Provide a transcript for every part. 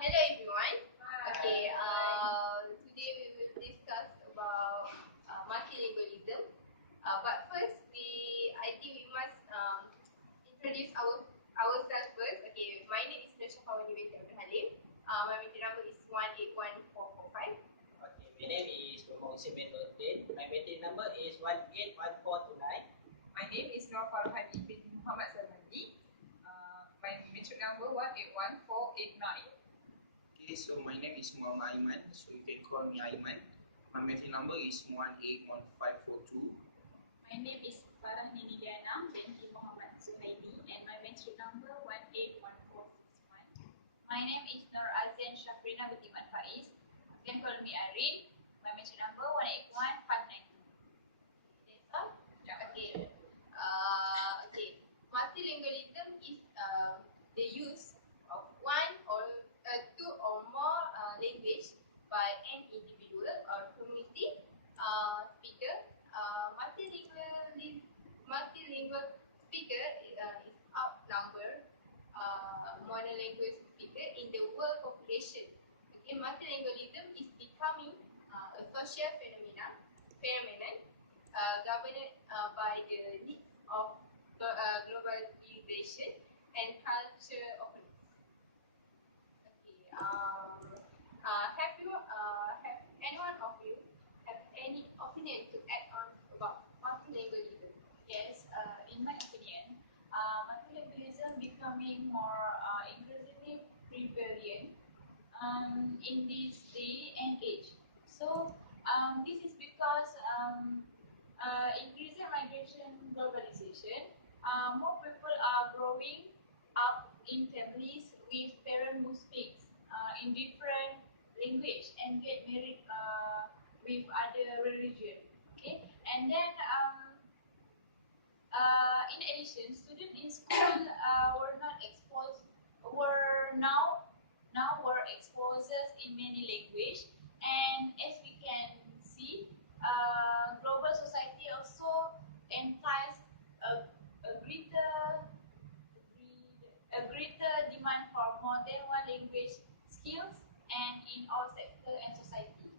Hello everyone. Okay, today we will discuss about multilingualism. But first, I think we must introduce ourselves first. Okay, my name is Nur Shafawati binti Abdul Halim. My meter number is 181445. Okay, my name is Muhammad Hussein bin Nurdin. My meeting number is 181429. My name is Nur Farhadi binti Muhammad Salmandi. My metric number 181489. Okay, so my name is Muhammad Aiman, so you can call me Aiman. My metric number is 181542. My name is Farah Nidiliana binti Muhammad Zuhaidi and my metric number 181461. My name is Nur Azian Shafrina binti Mat Faiz. You can call me Arin. My metric number 181592. That's all? Yeah. Okay. Okay. Multilingualism is the use of one or two or more language by an individual or community speaker. Multilingual speaker is outnumber monolingual speaker in the world population. Okay, multilingualism is becoming a social phenomenon governed by the needs of globalization and culture openness. Okay. Have anyone of you have any opinion to add on about multilingualism? Yes, in my opinion, multilingualism becoming more increasingly prevalent in this day and age. So this is because increasing migration, globalization, more people are growing up in families with parents who speak in different language and get married with other religion. Okay, and then in addition, students in school were exposed in many languages, and as we can see, global society also entice a greater demand for more than one language skills and in all sectors and society.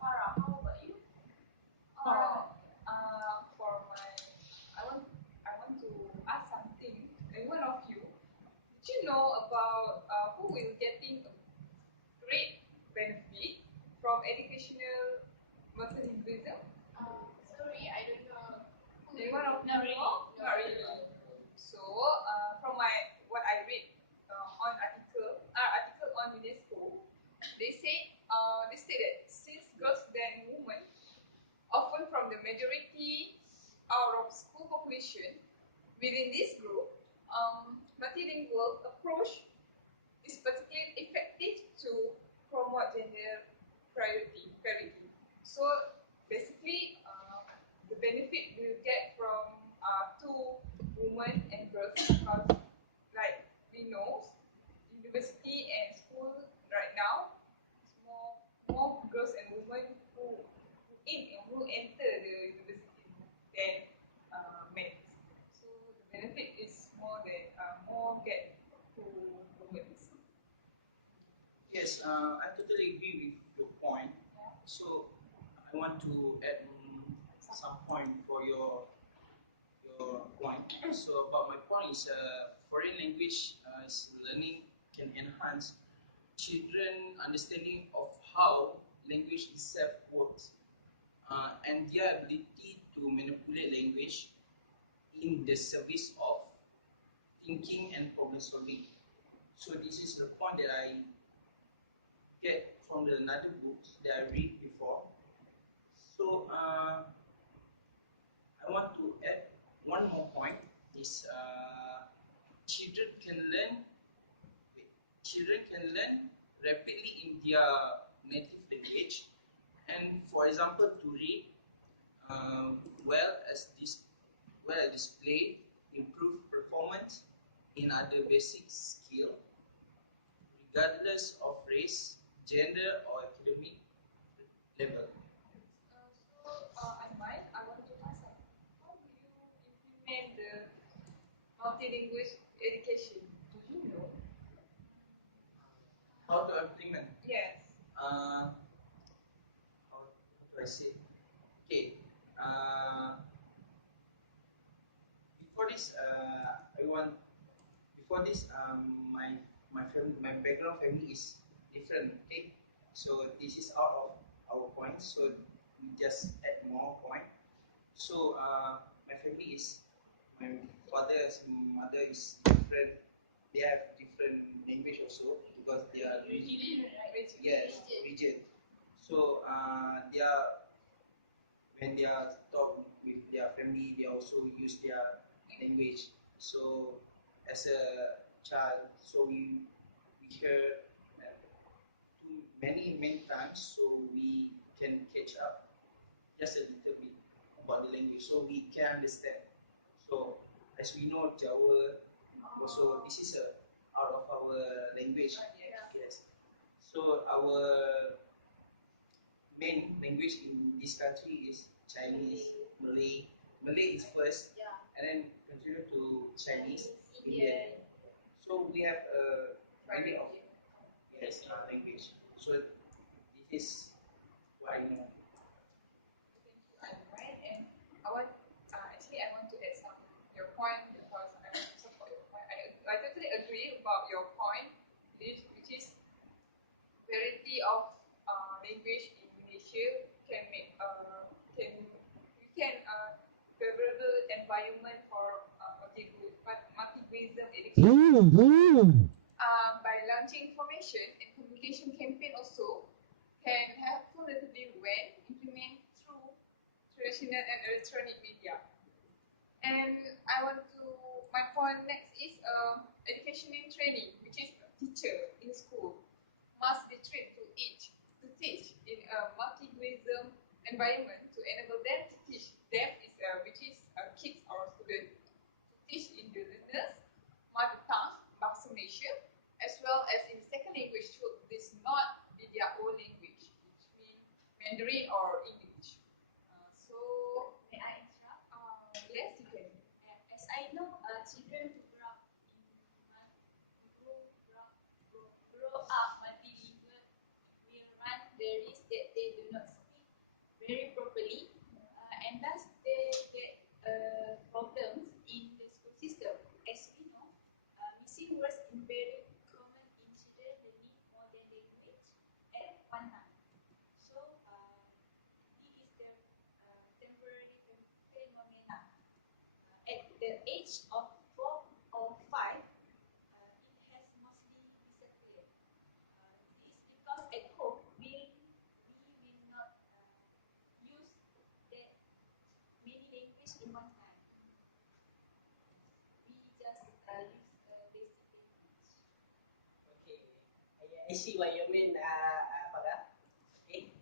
Farah, how about you? I want to ask something. One of you, did you know about who will getting a great benefit from educational multilingualism? Sorry, I don't know. Anyone of you Not really. know? Not really. So, from what I read on article on UNESCO, they state that since girls than women, often from the majority out of school population, within this group, multilingual approach is particularly effective to promote gender parity. So basically, the benefit we'll get from two women and girls, because like we know, university and school right now, it's more girls and women who enter the university than men. So the benefit is more get to women. Yes, I totally agree with your point. So I want to add some point for your point. So about my point is foreign language learning can enhance children understanding of how language itself works and their ability to manipulate language in the service of thinking and problem solving. So this is the point that I get from the another books that I read before. So I want to add one more point is children can learn rapidly in their native language, and for example to read well as display improve performance in other basic skill regardless of race, gender or academic level. Ahmad, I want to ask, how do you implement the multilingual education? Do you How to implement? Yes. How do I say? Okay. Before this, I want. Before this, my family, my background family is different. Okay, so this is out of our point. So we just add more point. So my family is my father's mother is different. They have different language also because they are Region, right? yes region. So they are when they are talk with their family, they also use their language. So as a child, so we hear too many times, so we can catch up just a little bit about the language, so we can understand. So as we know Jawa, also this is a out of our language. Yes. So our main language in this country is Chinese, Malay. Malay is first, Yeah. and then continue to Chinese, Indian. So we have a many of yes language. So this is what I know. Right, and I want actually I want to add some your point because I want to support your point. I totally agree about your point, which is variety of language in Malaysia can make can you can favorable environment for multilingualism education. By launching information and communication campaign also can help relatively when implemented through traditional and electronic media. And I want to, my point next is education and training, which is a teacher in school must be trained to teach in a multilingualism environment to enable them to teach them is which is kids or students to teach in the learners mother tongue, bahasa Malaysia, as well as in second language should this not be their own language, which means Mandarin or English. So May I interrupt? yes, you can. As I know, children who grow up multilingual will run the risk that they do not speak very properly, and thus they get problems in the school system. As we know, missing words is very common in children learning more than language at one time. So, it is the temporary phenomena. At the age of 4 or 5, it has mostly disappeared. This because at home we will not use that many language in one time. We just use basic language. Okay, I see what you mean, Farah. Okay.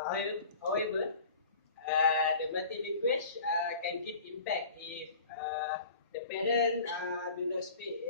However, the multi-language can give impact if the parent do not speak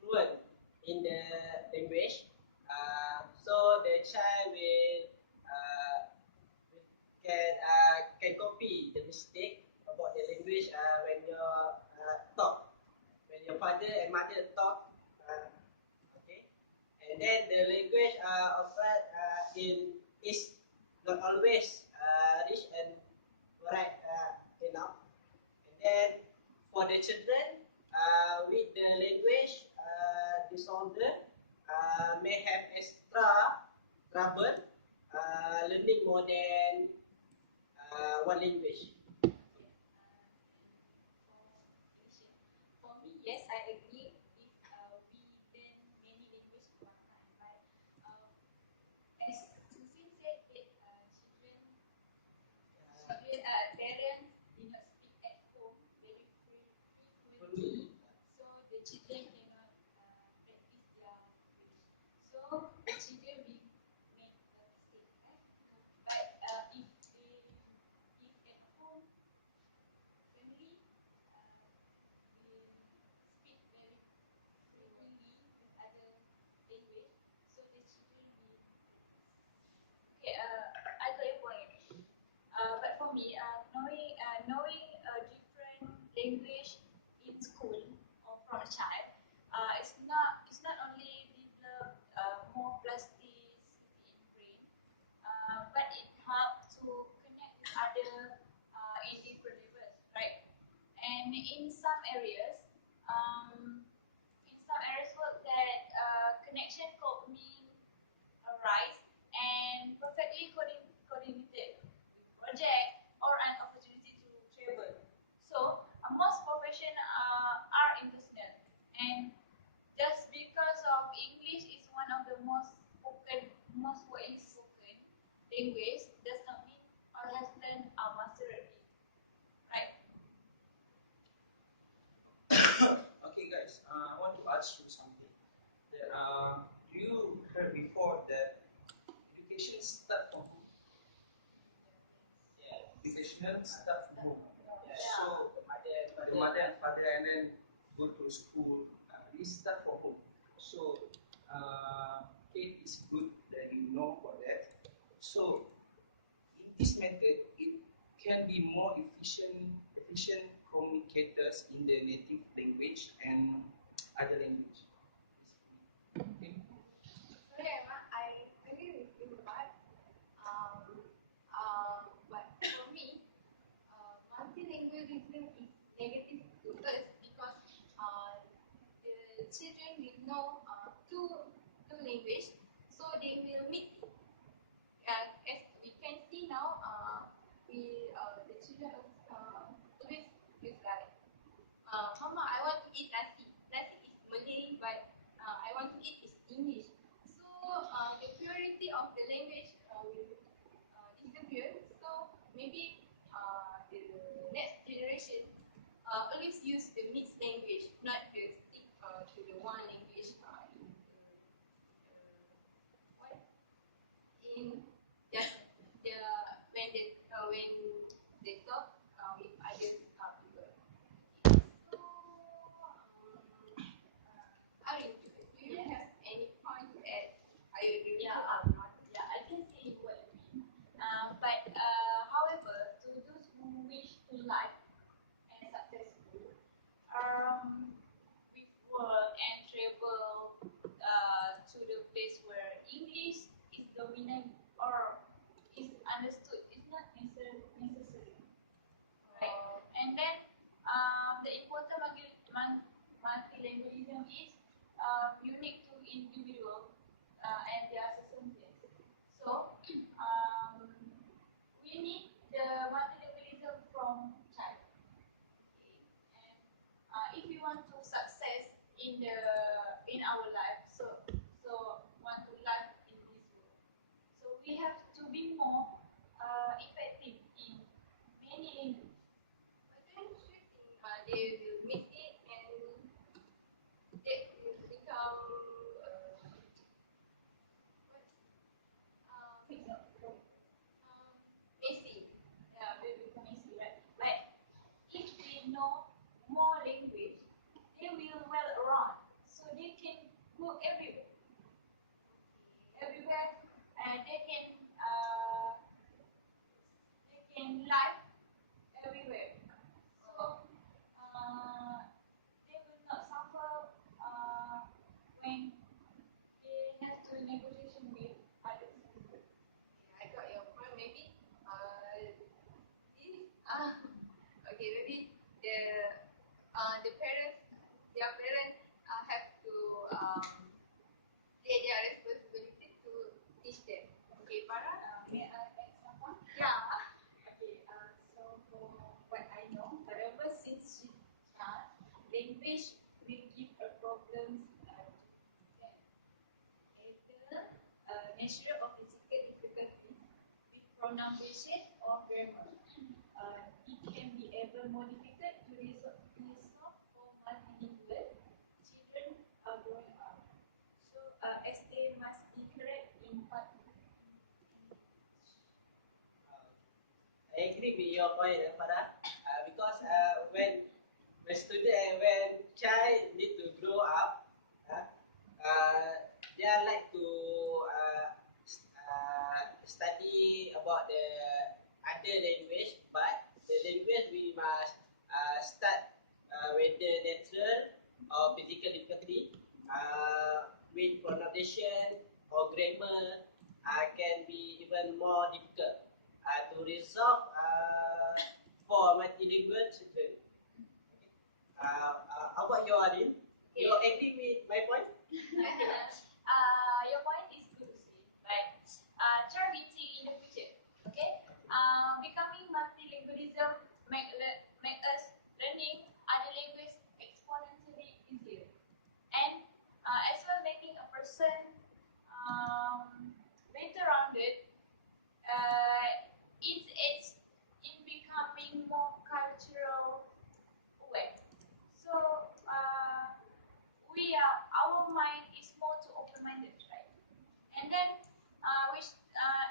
fluent in the language. So the child will can copy the mistake about the language when you talk, when your father and mother talk. Okay, and then the language offered is not always rich and correct enough. And then for the children with the language disorder may have extra trouble learning more than one language. For me, yes, I agree if we learn many languages at one time. But as Susin said, that parents do not speak at home very frequently, so the children cannot practice their language. So the children will make a mistake, right? But if at home family will speak very frequently with other language, so the children will practice. Okay, I got your point. But for me, knowing a different language in school or from a child, it's not only develop And in some areas, work that connection could mean arise and perfectly coordinated with project or an opportunity to travel. So most professions are international, and just because of English is one of the most widely spoken language does not mean all have learned or mastered it, right? Okay, guys, I want to ask you something. Do you heard before that education start from home? Yeah. Education start from home. Yeah. So the mother and father and then go to school. This start from home. So it is good that you know about that. So in this method, it can be more efficient communicators in the native language and other language. Okay. Sorry, Emma, I agree with you, but for me, multilingualism is negative to us because the children will know two language, so they will mix it. As we can see now, the children always use like, Mama, I want to eat nasi. Nasi is Malay, but I want to eat is English. So the purity of the language will disappear. So maybe the next generation always use the mixed language, not the stick to the one language. What in just the when they talk with other people. So Arin, do you have any point to add? Are you agree with Yeah, it or not? yeah, I can see what you mean. But however, to those who wish to live and successful, with work and travel to the place where English is dominant or is understood, is not necessary, right? And then the important multilingualism is unique to individual and their circumstances. So we need the multilingualism from child. And if we want to success in our life, so want to live in this world, so we have to be more effective in many languages. But then should they will mix it and that will become what messy. Yeah, will become easy, right? But if they know more language, they will well around, so they can go everywhere, and they can live everywhere. So they will not suffer when they have to negotiation with others. I got your point. Maybe this okay. Maybe the parents, their parents have to take their responsibility to teach them. Okay, Farah? May I add someone? Yeah. Okay, so for what I know, whatever since you start, language will give a problem to them. Either natural or physical difficulty with pronunciation or grammar. It can be ever more difficult to resolve for multilingual children growing up. So, as they must be correct in part. I agree with your point, Farah. Because when student and when child need to grow up, they are like to study about the other language, but the language we must start whether natural or physical difficulty, with pronunciation or grammar can be even more difficult to resolve for multilingual children. Okay. How about you, Adil? Okay. You agree with my point? Your point is good to see, but try reaching in the future. Okay, becoming multilingualism make us learning other language exponentially easier, and as well making a person better rounded. It's in becoming more cultural aware. So our mind is more to open-minded, right? And then, which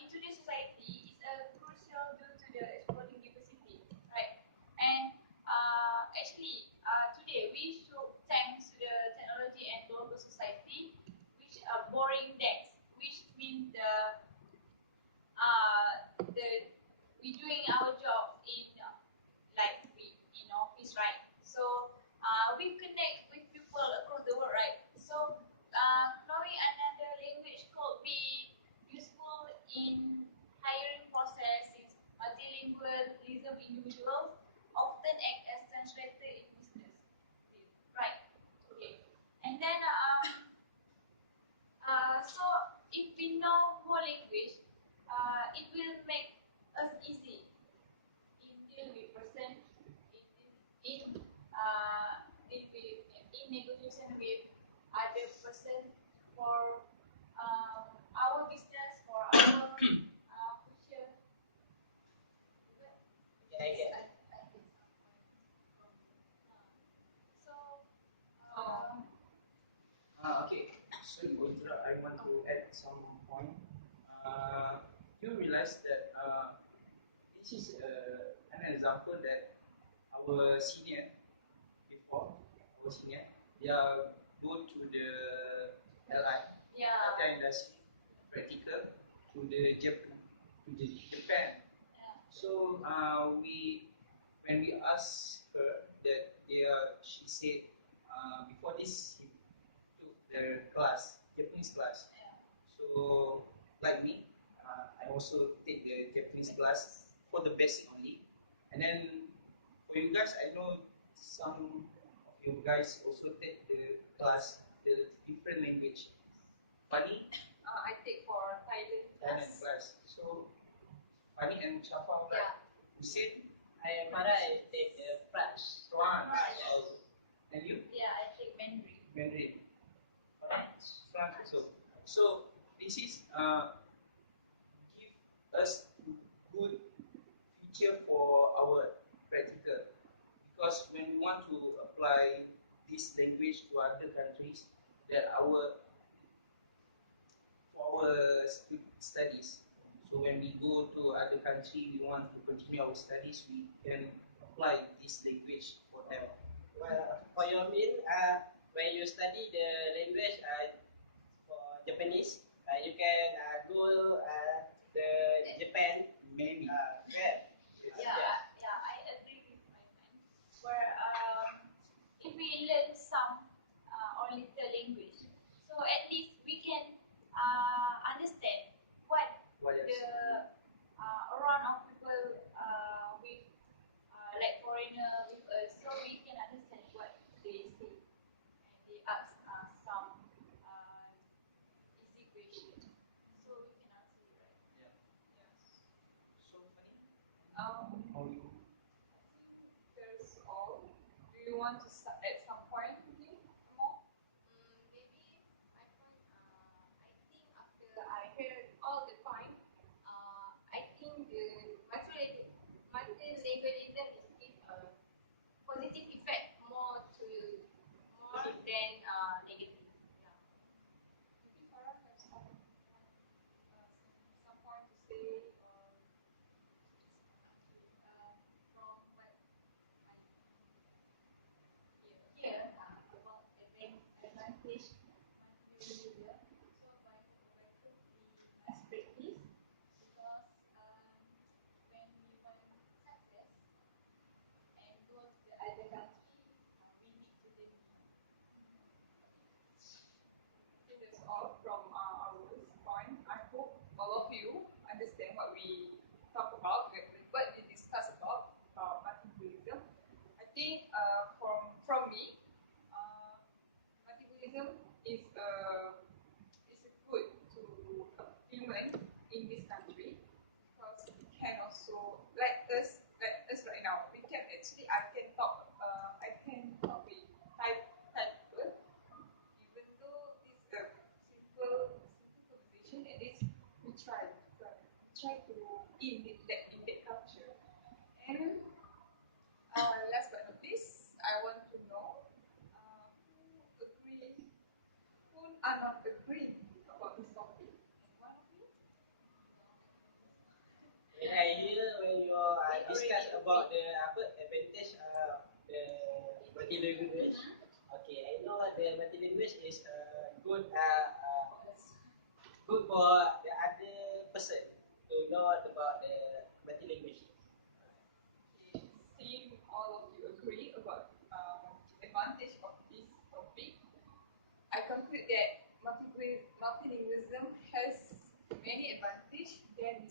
in today's society is crucial due to the exploding diversity, right? And today we should thanks to the technology and global society, which are boring decks, which means the we doing our job in like we in office, right? So we connect with people across the world, right? So knowing another language could be useful in hiring processes. Multilingualism individuals often act as translator in business, right? Okay, and then so if we know more language, it will make us easy in deal with person, in in negotiation with other person for our business, for our future. Yeah, I get. So, uh, Okay, sorry to interrupt. I want to add some point. You realize that this is an example that our senior before, our senior, they are go to the LI, yeah, data industry, practical to the Japan. So when we asked her that she said before this she took the class, Japanese class. So like me, I also take the Japanese class for the basic only. And then for you guys, I know some of you guys also take the class, the different language. Funny, I take for Thailand Thailand class. class. So Funny and Shafa, right? yeah, Hussein, I take French. France. Yes. Oh. And you? yeah. I think Mandarin. Mandarin. French. France also. So this is give us good future for our practical, because when we want to apply this language to other countries, that for our studies. So when we go to other country, we want to continue our studies, we can apply this language for them. Well, for your mean, when you study the language for Japanese, you can go the Japan. Maybe. Yeah. Yeah, I agree with my friend. Where if we learn some or little language, so at least we can understand what What else? the around of people with like foreigner with us, so we can understand what they say and they ask some easy question, so we can answer it right. Yeah. Yes. So funny. I How you? think that's all. Do you want to at some point think more? Maybe I find I think after I heard all the point, I think the multilingualism is give a positive effect more than negative. Yeah. Maybe Farah have some point to say or From what I hear about advantage multilingualism, so by provided we must practice because when we want success and go to the other country, we need to learn. I think that's all from our point. I hope all of you understand what we talk about, what we discuss about multilingualism. I think from from me, multilingualism is a good to implement in this country because it can also like us right now. We can actually I can talk with Thai people, even though it's a simple conversation. At least we try to in that culture. And last but not least, I want to know who are not agreeing about this topic. And one of you? When I hear when you discuss about the advantage the multilingual, okay, I know the multilingual is good good for the other person to know about the multilingual. Okay, seeing all of you agree about the advantage of this topic, I conclude that multilingualism has many advantages than